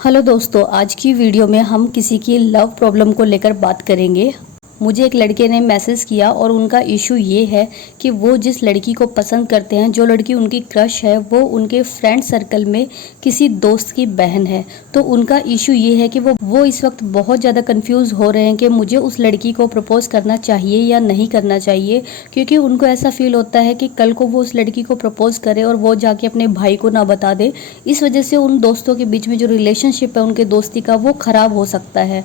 Hello दोस्तों, आज की वीडियो में हम किसी की लव प्रॉब्लम को लेकर बात करेंगे। मुझे एक लड़के ने मैसेज किया और उनका इशू ये है कि वो जिस लड़की को पसंद करते हैं, जो लड़की उनकी क्रश है, वो उनके फ्रेंड सर्कल में किसी दोस्त की बहन है। तो उनका इशू ये है कि वो इस वक्त बहुत ज़्यादा कंफ्यूज हो रहे हैं कि मुझे उस लड़की को प्रपोज करना चाहिए या नहीं करना चाहिए, क्योंकि उनको ऐसा फील होता है कि कल को वो उस लड़की को प्रपोज करे और वो जाके अपने भाई को ना बता दे। इस वजह से उन दोस्तों के बीच में जो रिलेशनशिप है उनके दोस्ती का, वो ख़राब हो सकता है।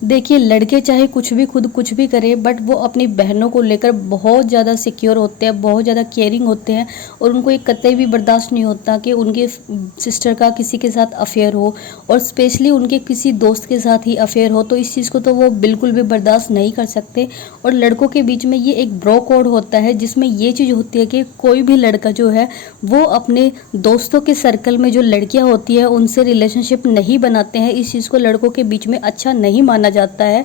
देखिए, लड़के चाहे कुछ भी खुद कुछ भी करे, बट वो अपनी बहनों को लेकर बहुत ज़्यादा सिक्योर होते हैं, बहुत ज़्यादा केयरिंग होते हैं और उनको एक कतई भी बर्दाश्त नहीं होता कि उनके सिस्टर का किसी के साथ अफेयर हो, और स्पेशली उनके किसी दोस्त के साथ ही अफेयर हो। तो इस चीज़ को तो वो बिल्कुल भी बर्दाश्त नहीं कर सकते। और लड़कों के बीच में ये एक ब्रो कोड होता है, जिसमें ये चीज़ होती है कि कोई भी लड़का जो है वो अपने दोस्तों के सर्कल में जो लड़कियां होती है उनसे रिलेशनशिप नहीं बनाते हैं। इस चीज़ को लड़कों के बीच में अच्छा नहीं माना जाता है।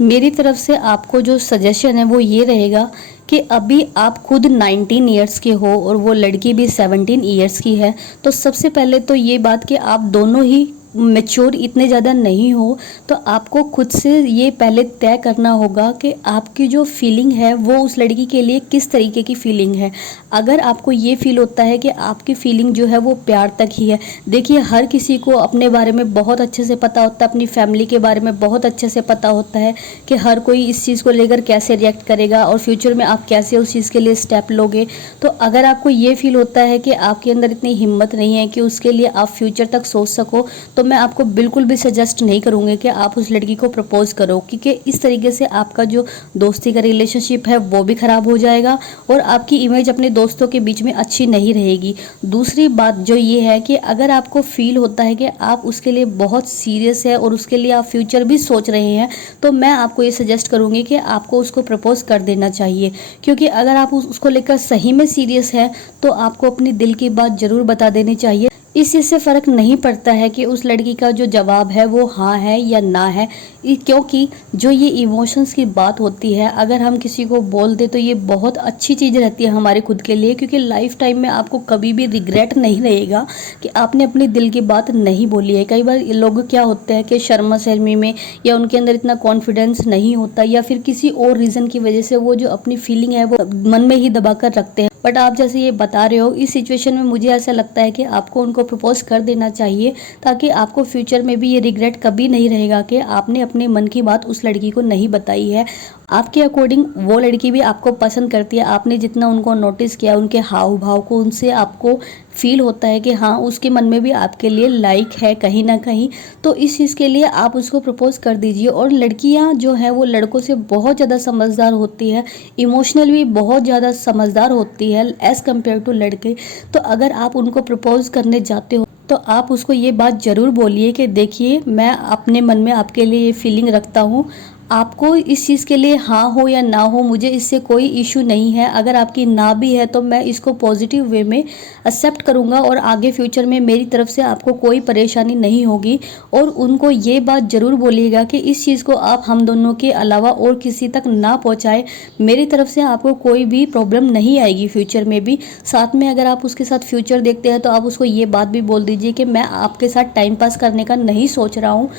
मेरी तरफ से आपको जो सजेशन है वो ये रहेगा कि अभी आप खुद 19 ईयर्स के हो और वो लड़की भी 17 ईयर्स की है। तो सबसे पहले तो ये बात कि आप दोनों ही मैच्योर इतने ज़्यादा नहीं हो, तो आपको खुद से ये पहले तय करना होगा कि आपकी जो फीलिंग है वो उस लड़की के लिए किस तरीके की फीलिंग है। अगर आपको ये फील होता है कि आपकी फीलिंग जो है वो प्यार तक ही है, देखिए हर किसी को अपने बारे में बहुत अच्छे से पता होता है, अपनी फैमिली के बारे में बहुत अच्छे से पता होता है कि हर कोई इस चीज़ को लेकर कैसे रिएक्ट करेगा और फ्यूचर में आप कैसे उस चीज़ के लिए स्टेप लोगे। तो अगर आपको ये फील होता है कि आपके अंदर इतनी हिम्मत नहीं है कि उसके लिए आप फ्यूचर तक सोच सको, तो मैं आपको बिल्कुल भी सजेस्ट नहीं करूँगी कि आप उस लड़की को प्रपोज करो, क्योंकि इस तरीके से आपका जो दोस्ती का रिलेशनशिप है वो भी ख़राब हो जाएगा और आपकी इमेज अपने दोस्तों के बीच में अच्छी नहीं रहेगी। दूसरी बात जो ये है कि अगर आपको फील होता है कि आप उसके लिए बहुत सीरियस है और उसके लिए आप फ्यूचर भी सोच रहे हैं, तो मैं आपको ये सजेस्ट करूँगी कि आपको उसको प्रपोज कर देना चाहिए। क्योंकि अगर आप उसको लेकर सही में सीरियस है तो आपको अपनी दिल की बात ज़रूर बता देनी चाहिए। इस चीज़ से फ़र्क नहीं पड़ता है कि उस लड़की का जो जवाब है वो हाँ है या ना है, क्योंकि जो ये इमोशंस की बात होती है, अगर हम किसी को बोल दे तो ये बहुत अच्छी चीज़ रहती है हमारे खुद के लिए, क्योंकि लाइफ टाइम में आपको कभी भी रिग्रेट नहीं रहेगा कि आपने अपने दिल की बात नहीं बोली है। कई बार लोग क्या होते हैं कि शर्मा शर्मी में या उनके अंदर इतना कॉन्फिडेंस नहीं होता, या फिर किसी और रीज़न की वजह से वो जो अपनी फीलिंग है वो मन में ही दबा कर रखते हैं। बट आप जैसे ये बता रहे हो, इस सिचुएशन में मुझे ऐसा लगता है कि आपको उनको प्रपोज कर देना चाहिए, ताकि आपको फ्यूचर में भी ये रिग्रेट कभी नहीं रहेगा कि आपने अपने मन की बात उस लड़की को नहीं बताई है। आपके अकॉर्डिंग वो लड़की भी आपको पसंद करती है, आपने जितना उनको नोटिस किया, उनके हाव भाव को, उनसे आपको फील होता है कि हाँ उसके मन में भी आपके लिए लाइक है कहीं ना कहीं। तो इस चीज़ के लिए आप उसको प्रपोज कर दीजिए। और लड़कियां जो है वो लड़कों से बहुत ज़्यादा समझदार होती है, इमोशनल भी बहुत ज़्यादा समझदार होती है एज़ कम्पेयर टू लड़के। तो अगर आप उनको प्रपोज करने जाते हो तो आप उसको ये बात ज़रूर बोलिए कि देखिए, मैं अपने मन में आपके लिए ये फीलिंग रखता हूँ। आपको इस चीज़ के लिए हाँ हो या ना हो, मुझे इससे कोई इशू नहीं है। अगर आपकी ना भी है तो मैं इसको पॉजिटिव वे में एक्सेप्ट करूँगा और आगे फ्यूचर में मेरी तरफ से आपको कोई परेशानी नहीं होगी। और उनको ये बात ज़रूर बोलिएगा कि इस चीज़ को आप हम दोनों के अलावा और किसी तक ना पहुँचाए। मेरी तरफ से आपको कोई भी प्रॉब्लम नहीं आएगी फ्यूचर में भी। साथ में अगर आप उसके साथ फ्यूचर देखते हैं तो आप उसको ये बात भी बोल दीजिए कि मैं आपके साथ टाइम पास करने का नहीं सोच रहा हूँ,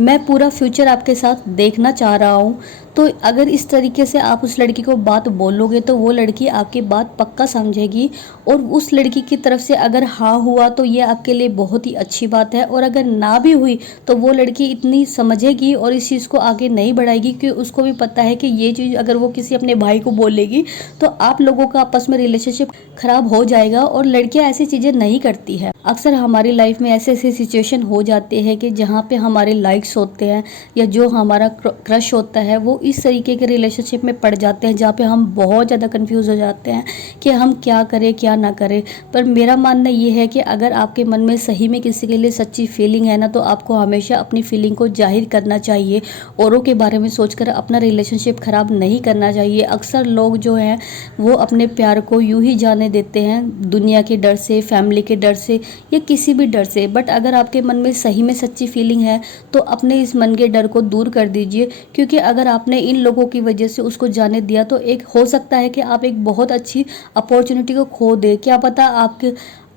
मैं पूरा फ्यूचर आपके साथ देखना चाह रहा हूँ। तो अगर इस तरीके से आप उस लड़की को बात बोलोगे तो वो लड़की आपकी बात पक्का समझेगी। और उस लड़की की तरफ से अगर हाँ हुआ तो ये आपके लिए बहुत ही अच्छी बात है, और अगर ना भी हुई तो वो लड़की इतनी समझेगी और इस चीज़ को आगे नहीं बढ़ाएगी, क्योंकि उसको भी पता है कि ये चीज़ अगर वो किसी अपने भाई को बोलेगी तो आप लोगों का आपस में रिलेशनशिप खराब हो जाएगा। और लड़कियां ऐसी चीज़ें नहीं करती है। अक्सर हमारी लाइफ में ऐसे ऐसे सिचुएशन हो जाते हैं कि जहाँ पे हमारे लाइक्स होते हैं या जो हमारा क्रश होता है वो इस तरीके के रिलेशनशिप में पड़ जाते हैं, जहाँ पे हम बहुत ज़्यादा कंफ्यूज हो जाते हैं कि हम क्या करें क्या ना करें। पर मेरा मानना ये है कि अगर आपके मन में सही में किसी के लिए सच्ची फीलिंग है ना, तो आपको हमेशा अपनी फीलिंग को जाहिर करना चाहिए। औरों के बारे में सोचकर अपना रिलेशनशिप ख़राब नहीं करना चाहिए। अक्सर लोग जो हैं वो अपने प्यार को यूं ही जाने देते हैं, दुनिया के डर से, फैमिली के डर से या किसी भी डर से। बट अगर आपके मन में सही में सच्ची फीलिंग है तो अपने इस मन के डर को दूर कर दीजिए, क्योंकि अगर आपने इन लोगों की वजह से उसको जाने दिया तो एक हो सकता है कि आप एक बहुत अच्छी अपॉर्चुनिटी को खो दे। क्या पता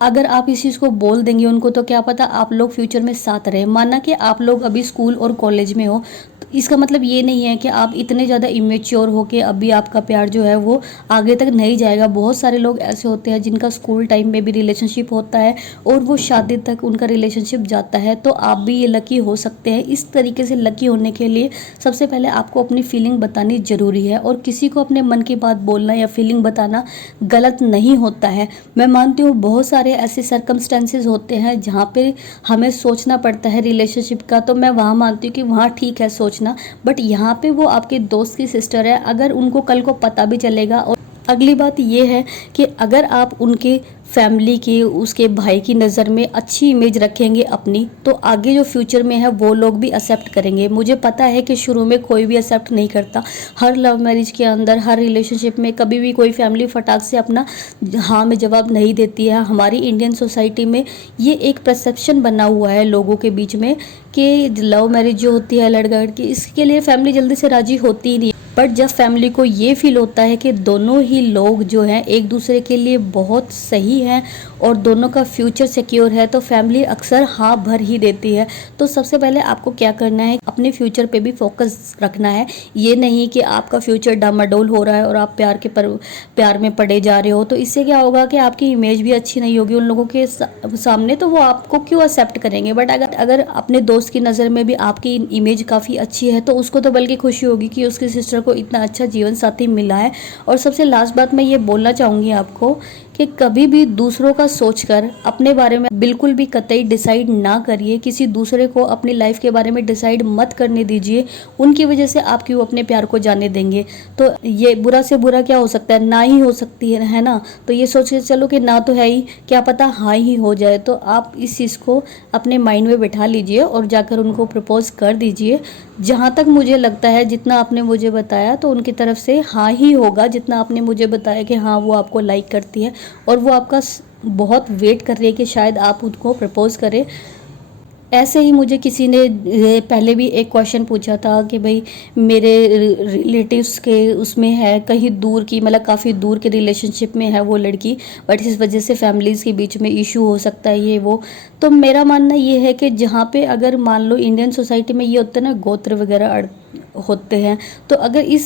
अगर आप इस चीज़ को बोल देंगे उनको तो क्या पता आप लोग फ्यूचर में साथ रहे। माना कि आप लोग अभी स्कूल और कॉलेज में हो, तो इसका मतलब ये नहीं है कि आप इतने ज़्यादा इमेच्योर हो कि अभी आपका प्यार जो है वो आगे तक नहीं जाएगा। बहुत सारे लोग ऐसे होते हैं जिनका स्कूल टाइम में भी रिलेशनशिप होता है और वो शादी तक उनका रिलेशनशिप जाता है। तो आप भी ये लकी हो सकते हैं। इस तरीके से लकी होने के लिए सबसे पहले आपको अपनी फीलिंग बतानी ज़रूरी है, और किसी को अपने मन की बात बोलना या फीलिंग बताना गलत नहीं होता है। मैं मानती हूँ बहुत सारे ऐसे सर्कमस्टेंसेस होते हैं जहाँ पे हमें सोचना पड़ता है रिलेशनशिप का, तो मैं वहाँ मानती हूँ कि वहाँ ठीक है सोचना। बट यहाँ पे वो आपके दोस्त की सिस्टर है, अगर उनको कल को पता भी चलेगा। और अगली बात ये है कि अगर आप उनके फैमिली की, उसके भाई की नज़र में अच्छी इमेज रखेंगे अपनी, तो आगे जो फ्यूचर में है वो लोग भी एक्सेप्ट करेंगे। मुझे पता है कि शुरू में कोई भी एक्सेप्ट नहीं करता। हर लव मैरिज के अंदर, हर रिलेशनशिप में कभी भी कोई फैमिली फटाक से अपना हाँ में जवाब नहीं देती है। हमारी इंडियन सोसाइटी में ये एक परसेप्शन बना हुआ है लोगों के बीच में कि लव मैरिज जो होती है लड़का लड़की, इसके लिए फैमिली जल्दी से राजी होती ही नहीं। बट जब फैमिली को ये फील होता है कि दोनों ही लोग जो हैं एक दूसरे के लिए बहुत सही हैं और दोनों का फ्यूचर सिक्योर है, तो फैमिली अक्सर हाँ भर ही देती है। तो सबसे पहले आपको क्या करना है, अपने फ्यूचर पे भी फोकस रखना है। ये नहीं कि आपका फ्यूचर डामाडोल हो रहा है और आप प्यार में पड़े जा रहे हो, तो इससे क्या होगा कि आपकी इमेज भी अच्छी नहीं होगी उन लोगों के सामने, तो वो आपको क्यों एक्सेप्ट करेंगे। बट अगर अपने दोस्त की नज़र में भी आपकी इमेज काफ़ी अच्छी है, तो उसको तो बल्कि खुशी होगी कि उसकी सिस्टर को इतना अच्छा जीवन साथी मिला है। और सबसे लास्ट बात मैं ये बोलना चाहूँगी आपको कि कभी भी दूसरों का सोचकर अपने बारे में बिल्कुल भी कतई डिसाइड ना करिए। किसी दूसरे को अपनी लाइफ के बारे में डिसाइड मत करने दीजिए। उनकी वजह से आप क्यों अपने प्यार को जाने देंगे। तो ये बुरा से बुरा क्या हो सकता है, ना ही हो सकती है ना। तो ये सोच के चलो कि ना तो है ही, क्या पता हाँ ही हो जाए। तो आप इस चीज़ को अपने माइंड में बिठा लीजिए और जाकर उनको प्रपोज कर दीजिए। जहाँ तक मुझे लगता है, जितना आपने मुझे बताया, तो उनकी तरफ से हाँ ही होगा। जितना आपने मुझे बताया कि हाँ वो आपको लाइक करती है और वो आपका बहुत वेट कर रही है कि शायद आप उनको प्रपोज करें। ऐसे ही मुझे किसी ने पहले भी एक क्वेश्चन पूछा था कि भाई मेरे रिलेटिव्स के उसमें है कहीं दूर की, मतलब काफ़ी दूर के रिलेशनशिप में है वो लड़की, बट इस वजह से फैमिलीज़ के बीच में इशू हो सकता है ये वो। तो मेरा मानना ये है कि जहाँ पे अगर मान लो इंडियन सोसाइटी में ये होता है ना, गोत्र वगैरह होते हैं, तो अगर इस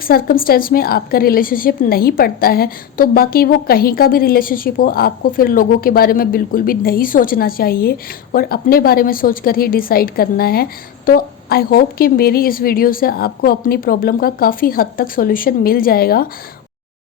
सर्कमस्टेंस में आपका रिलेशनशिप नहीं पड़ता है, तो बाकी वो कहीं का भी रिलेशनशिप हो, आपको फिर लोगों के बारे में बिल्कुल भी नहीं सोचना चाहिए और अपने बारे में सोचकर ही डिसाइड करना है। तो आई होप कि मेरी इस वीडियो से आपको अपनी प्रॉब्लम का काफ़ी हद तक सॉल्यूशन मिल जाएगा।